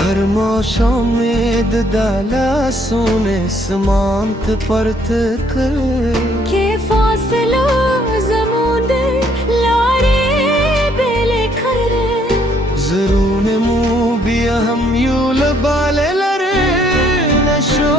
हर मौसम में दाला सोने समांत परत कर के फासला जमूंदे लारे बेले खरे जरून मुँह भी हम यूल बाले लरे नशो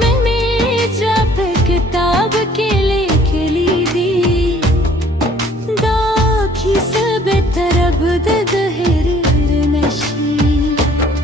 में मेरा पे किताब के लेके ली दी दाखी सब तरब दहर नशी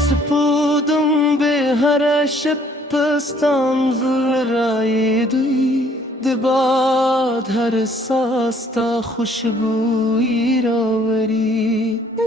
Despudum be hara shipstam zuraye dui debad har sasta khushbui rawari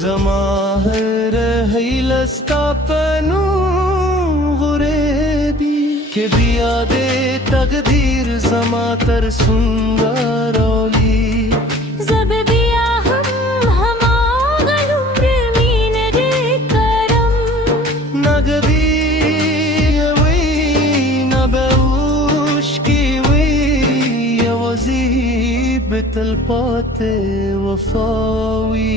zama har hilasta panu gurebi ke biya de taqdeer zama tar sundaroli जब बिया हम हमागल उम्र मीन रे करम नगवी वी नबउश की we यवजी बतलपात वफावी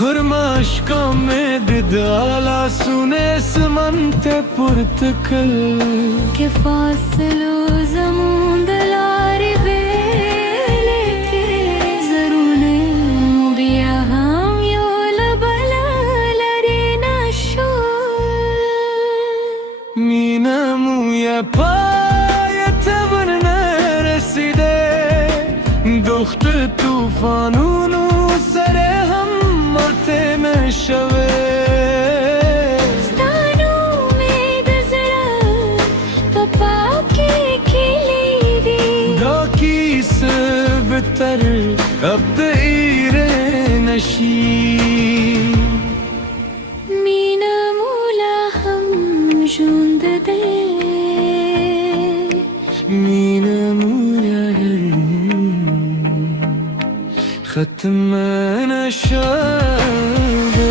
Hırmaşka medidala sune smante purtkal के फासलो ज़मून दलारी बेले के ज़रूने बिया हम योल बला लरे नशो minamu yapayete reside doxtu tufanunu sere ham marte meşave स्तानों में दज़रा पपा के खिली दी daki sebter abde ire nashi Meena मूला हम जूंद दे minamu yarim khatman shabe